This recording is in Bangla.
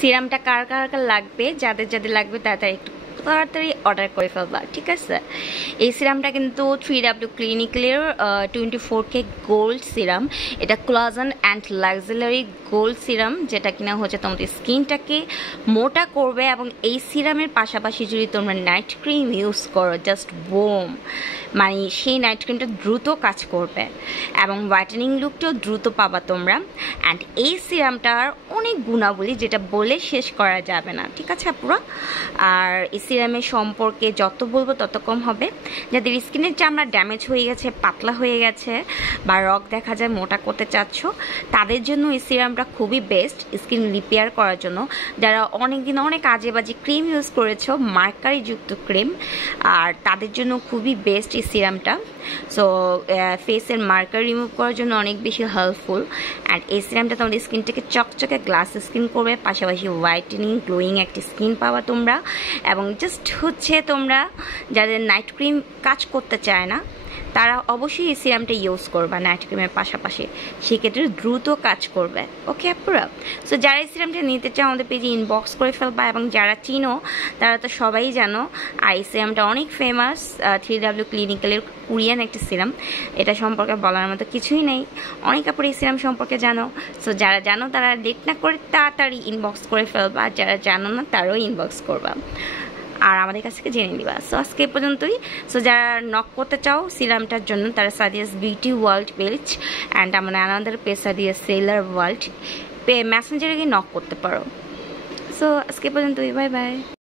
সিরামটা কার কার লাগবে, যাদের যাদের লাগবে তাড়াতাড়ি একটু তাড়াতাড়ি অর্ডার করে ফেলবা, ঠিক আছে। এই সিরামটা কিন্তু 3W ক্লিনিক্যালের 24K গোল্ড সিরাম। এটা collagen and luxury gold serum, যেটা কিনা হচ্ছে তোমাদের স্কিনটাকে মোটা করবে। এবং এই সিরামের পাশাপাশি যদি তোমরা নাইট ক্রিম ইউজ করো, জাস্ট বোম, মানে সেই নাইট ক্রিমটা দ্রুত কাজ করবে এবং হোয়াইটেনিং লুকটাও দ্রুত পাবা তোমরা। অ্যান্ড এই সিরামটার অনেক গুণাবলী যেটা বলে শেষ করা যাবে না, ঠিক আছে আপুরা। আর এই সিরামের সম্পর্কে যত বলবো তত কম হবে। যাদের স্কিনের চামড়া ড্যামেজ হয়ে গেছে, পাতলা হয়ে গেছে, বা রগ দেখা যায়, মোটা করতে চাচ্ছ, তাদের জন্য এই সিরামটা খুবই বেস্ট স্কিন রিপেয়ার করার জন্য। যারা অনেকদিন অনেক আজে বাজে ক্রিম ইউজ করেছো, মার্কারি যুক্ত ক্রিম, আর তাদের জন্য খুবই বেস্ট এই সিরামটা। সো ফেসের মার্কার রিমুভ করার জন্য অনেক বেশি হেল্পফুল। অ্যান্ড এই সিরামটা তোমাদের স্কিনটাকে চকচকে গ্লাস স্কিন করবে, পাশাপাশি হোয়াইটেনিং গ্লোয়িং একটা স্কিন পাওয়া তোমরা। এবং জাস্ট হচ্ছে তোমরা যাদের নাইট ক্রিম কাজ করতে চায় না, তারা অবশ্যই এই সিরামটা ইউজ করবা নাইট ক্রিমের পাশাপাশি, সেক্ষেত্রে দ্রুত কাজ করবে। ওকে আপুরা, সো যারা এই সিরামটা নিতে চাও আমাদের পেজে ইনবক্স করে ফেলবা। এবং যারা চিনো তারা তো সবাই জানো, আর এই সিরামটা অনেক ফেমাস, 3W ক্লিনিক্যালের কোরিয়ান একটা সিরাম। এটা সম্পর্কে বলার মতো কিছুই নেই, অনেক আপুরা এই সিরাম সম্পর্কে জানো। সো যারা জানো তারা লেট না করে তাড়াতাড়ি ইনবক্স করে ফেলবা, আর যারা জানো না তারাও ইনবক্স করবা আর আমাদের কাছ থেকে জেনে নিবা। সো আজকে এই পর্যন্তই। সো যারা নক করতে চাও সিরামটার জন্য, তারা Sadia's beauty world page and আমাদের পেজ সাদিয়াস সেলার ওয়ার্ল্ড মেসেঞ্জারে গিয়ে নক করতে পারো। সো আজকে এই পর্যন্তই, বাই বাই।